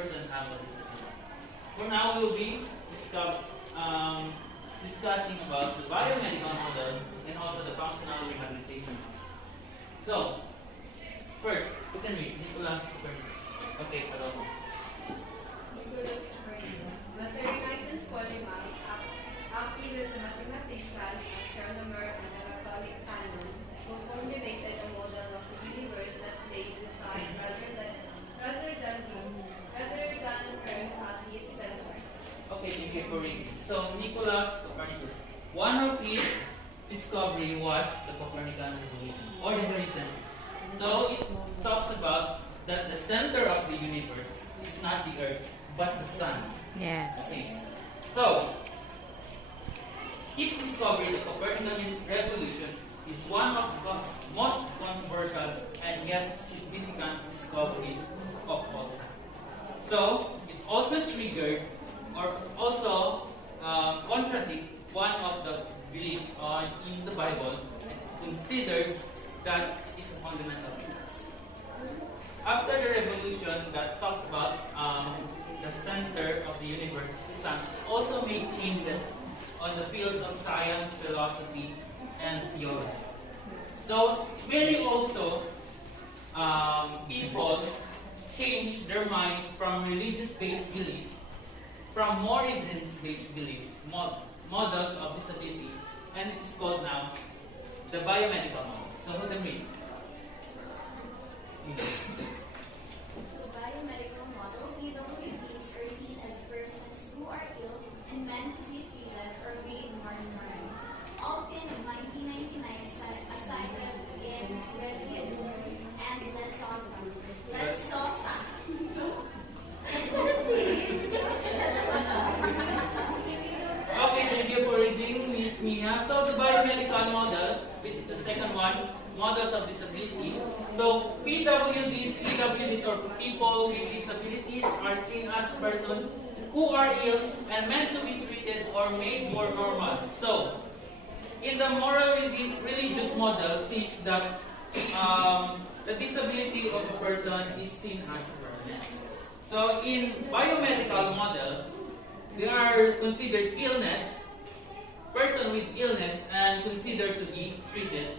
person have a disability. For now, we'll be discussing about the biomedical model and also the functional rehabilitation model. So, first, we can read Nicholas Copernicus. Okay, Paloma. Nicholas Copernicus was a Renaissance polymath, active as a mathematician, astronomer, and a Catholic canon, who formulated a model of the universe that placed the sun rather than Earth at its center. Okay, thank you for reading. So, Nicholas Copernicus, one of his discovery was the Copernican revolution, or the heliocentric. So, it talks about that the center of the universe is not the Earth, but the sun. Yes. Okay. So, his discovery, the Copernican revolution, is one of the most controversial and yet significant discoveries of all time. So, it also triggered or also contradict one of the beliefs in the Bible and considered that it is a fundamental truth. After the revolution that talks about the center of the universe, the sun, it also made changes on the fields of science, philosophy, and theology. So many also people changed their minds from religious-based belief, from more evidence-based belief, models of disability, and it's called now the biomedical model. So who can read? So, biomedical model, PWDs are seen as persons who are ill and meant to be treated or made more normal. Alkin in 1999 cited in Reddit and Lesosa. Okay, thank you for reading, Ms. Mia. So the biomedical model, which is the second one, models of disability. So PWDs or people with disabilities are seen as persons who are ill and meant to be treated or made more normal. So in the moral religious model sees that the disability of a person is seen as permanent. So in biomedical model, they are considered person with illness and considered to be treated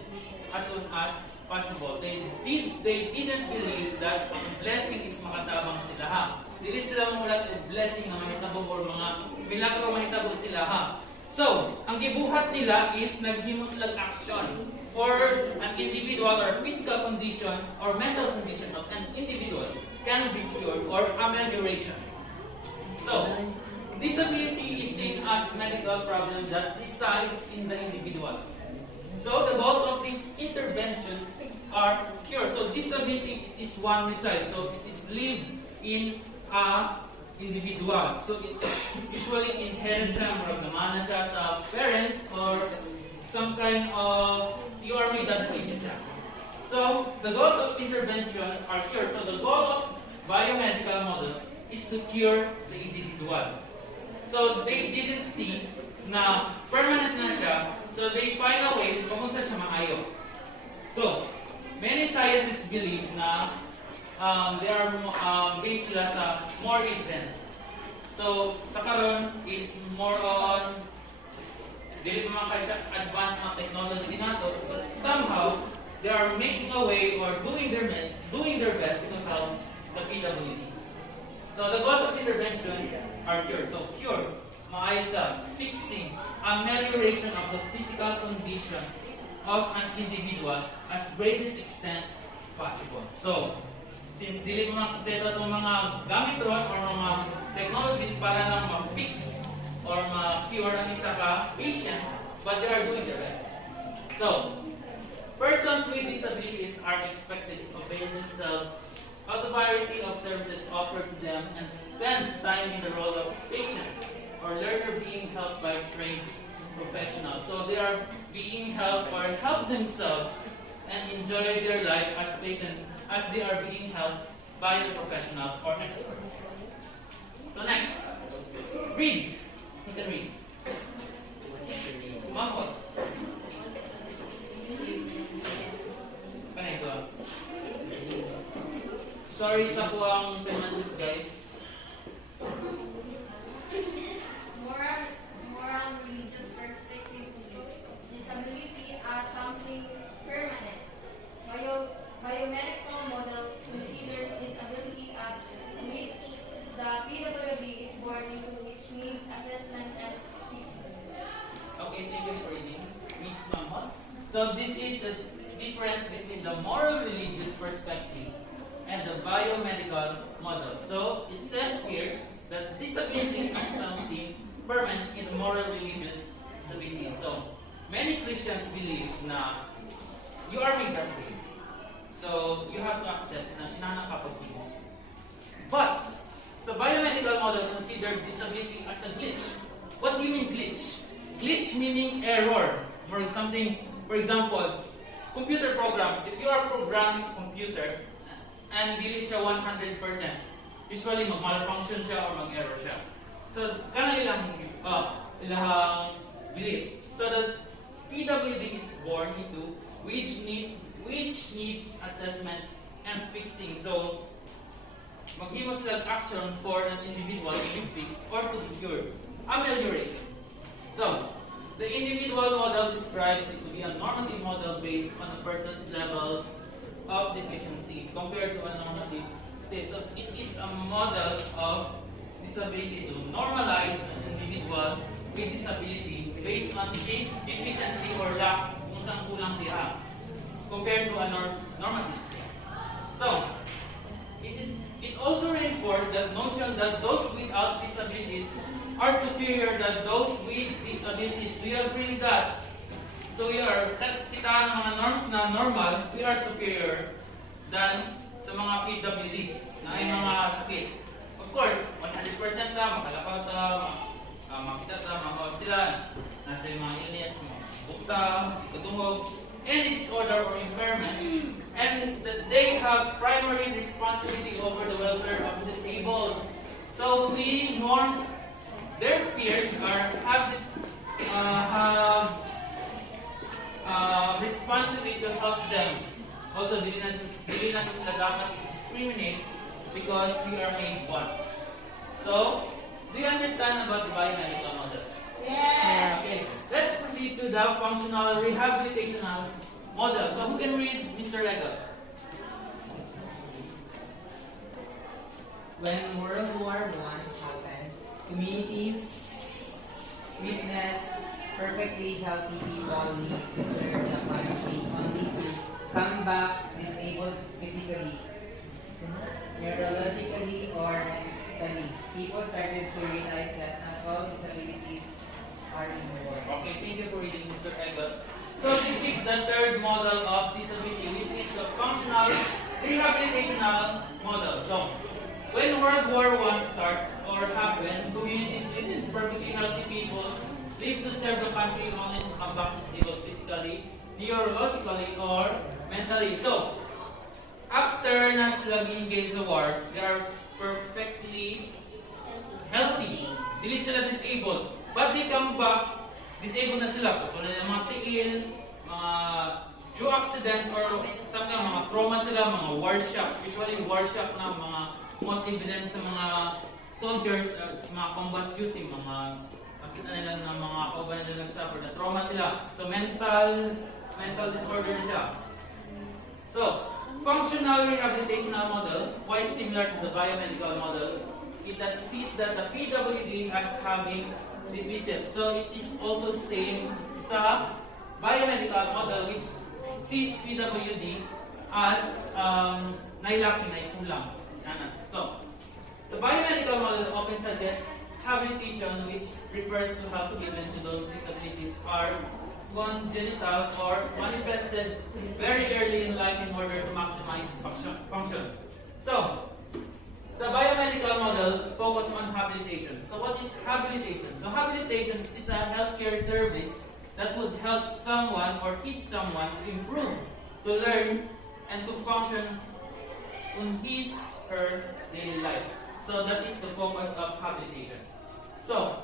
as soon as possible. They didn't believe that ang blessing is makatabang sila ha. Dili sila mulat og blessing na mahitabo or mga milagro mahitabo sila ha. So, ang gibuhat nila is naghimo silang action for an individual or physical condition or mental condition of an individual can be cured or amelioration. So, disability is seen as medical problem that resides in the individual. So, the goals of this intervention are cure. So, disability is one reside. So, it is lived in a individual. So, it usually inherent siya, maragdaman na siya sa parents or some kind of you are made that way siya. So, the goals of intervention are cure. So, the goal of biomedical model is to cure the individual. So, they didn't see na permanent na siya. So, they find a way kung saan siya maayo. So, many scientists believe na they are based sila sa more evidence. So, sa karon is more on dili pa man kay advanced na technology nato, but somehow they are making a way or doing their best to help the PWDs. So, the goals of intervention are cure. So, cure, maayos lang, fixing, amelioration of the physical condition of an individual as greatest extent possible. So, since dili ko makikita itong mga gamit ron or mga technologies para lang ma-fix or ma-cure ang isa ka patient, but they are doing their best. So, persons with disabilities are expected to avail themselves of the variety of services offered to them and spend time in the role of patient or learner being helped by trained professionals. So they are being helped or help themselves and enjoy their life as patient as they are being helped by the professionals or experts. So next, read. You can read. Mambo. Sorry sa po ang penmanship guys. So this is the difference between the moral religious perspective and the biomedical model. So it says here that disability is something permanent in the moral religious disability. So many Christians believe na you are made that way. So you have to accept na inanakapag mo. But the biomedical model considers disability as a glitch. What do you mean glitch? Glitch meaning error. Or something, for example, computer program. If you are programming a computer and dili siya 100%, usually mag-malfunction siya or mag-error siya. So, kana ilang belief. So the PWD is born into which needs assessment and fixing. So maghimo sila action for an individual to be fixed or to be cured. Amelioration. So the individual model describes it to be a normative model based on a person's levels of deficiency compared to a normative state. So it is a model of disability to normalize an individual with disability based on his deficiency or lack kung saan kulang siya compared to a normative state. So it also reinforces the notion that those without disabilities are superior than those with disabilities. Do you agree with that? So we are, kita ng mga norms na normal, we are superior than sa mga PWDs na ay mga sakit. Of course, 100% na, makalakaw ta, makita ta, makawas sila, nasa yung mga illness, bukta, katungog, any disorder or impairment, and that they have primary responsibility over the welfare of the disabled. So we norms, their peers have this responsibility to help them. Also, dili na sila dapat discriminate because we are made one. So, do you understand about the biomedical model? Yes. Okay, let's proceed to the functional rehabilitational model. So who can read Mr. Regal? When World War I happened, communities witnessed perfectly healthy people leave to serve the country only to come back disabled physically, neurologically, or mentally. People started to realize that not all disabilities are inborn. Okay, thank you for reading Mr. Regal. So this is the third model of disability, which is the functional rehabilitational model. So when World War I starts or happened, communities witness perfectly healthy people live to serve the country only to come back disabled physically, neurologically, or mentally. So after na sila engage the war, they are perfectly healthy. Dili sila disabled. But they come back, disabled na sila. Kung ng mga tiil, mga true accidents, or something, mga trauma sila, mga war shock. Usually war shock na mga most evident sa mga soldiers, sa mga combat duty, mga makita nila ng mga kauban nila nagsuffer na trauma sila. So mental disorder siya. So, functional rehabilitational model, quite similar to the biomedical model, it that sees that the PWD as having deficit. So it is also same sa biomedical model which sees PWD as nailaki, naikulang. So, the biomedical model often suggests habilitation, which refers to help given to those disabilities are congenital or manifested very early in life in order to maximize function. So, the biomedical model focus on habilitation. So what is habilitation? So habilitation is a healthcare service that would help someone or teach someone to improve, to learn, and to function in his her daily life. So that is the focus of habilitation. So,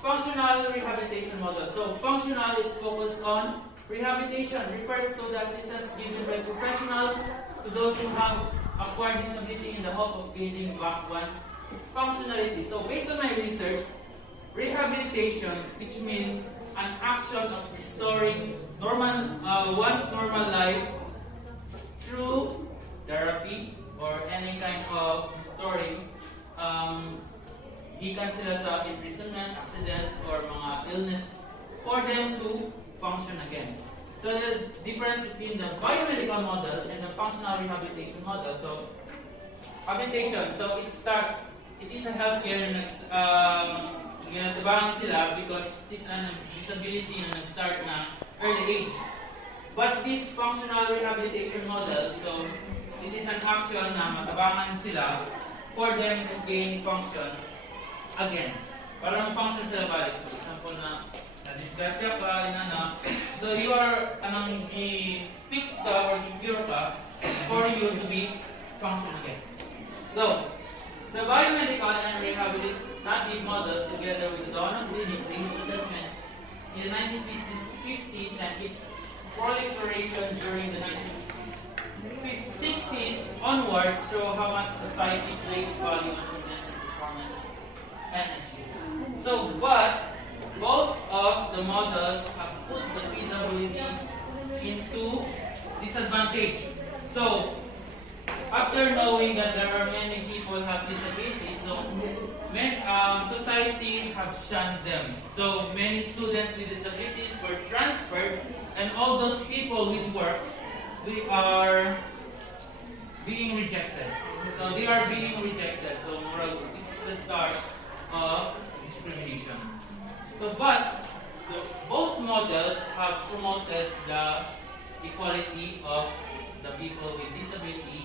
functional rehabilitation model. So functional, it focuses on rehabilitation, refers to the assistance given by professionals to those who have acquired disability in the hope of gaining back one's functionality. So based on my research, rehabilitation, which means an action of restoring one's normal life through therapy or any kind of restoring, gikan sila sa imprisonment, accidents, or mga illness for them to function again. So the difference between the biomedical model and the functional rehabilitation model. So rehabilitation, so it is a healthcare next ginatabangan sila because it is a disability na nag-start na early age. But this functional rehabilitation model, so it is an action na matabangan sila for them to gain function again. Para mag-function sila balik. For example na na-disgrasya ka, so you are i-fix ka or i-cure ka for you to be function again. So, the biomedical and rehabilitative models together with the dawn of clinic risk assessment in the 1950s and its proliferation during the 1960s onward show how much society places value on mental performance and achievement. So, but both of the models have put the PWDs into disadvantage. So, after knowing that there are many people who have disabilities, so society have shunned them. So many students with disabilities were transferred, and all those people with work, we are being rejected. So they are being rejected. So this is the start of discrimination. So but both models have promoted the equality of the people with disabilities